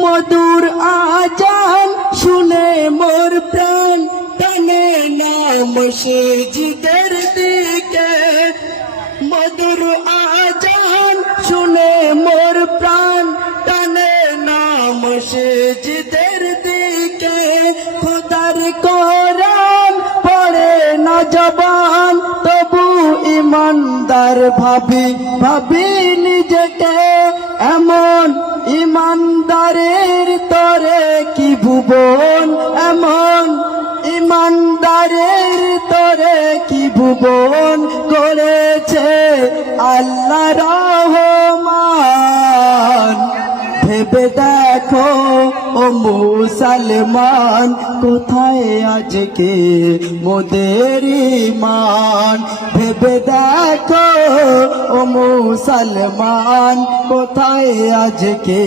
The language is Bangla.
মধুর আজান শুনে মোর প্রাণ টানে না মসজিদের দিকে। মধুর আজান শুনে মোর প্রাণ টানে না মসজিদের দিকে। খোদার কোরআন পড়ে না জবান, তবু ইমানদার ভাবি ভাবি নিজেকে। এমন ইমানদারের তরে কি ভুবন, এমন ইমানদারের তরে কি ভুবন করেছে আল্লাহ রহমান। ভেবে দেখো ও মুসলমান, কোথায় আজকে মোদের ঈমান। ভেবে দেখো ও মুসলমান, কোথায় আজকে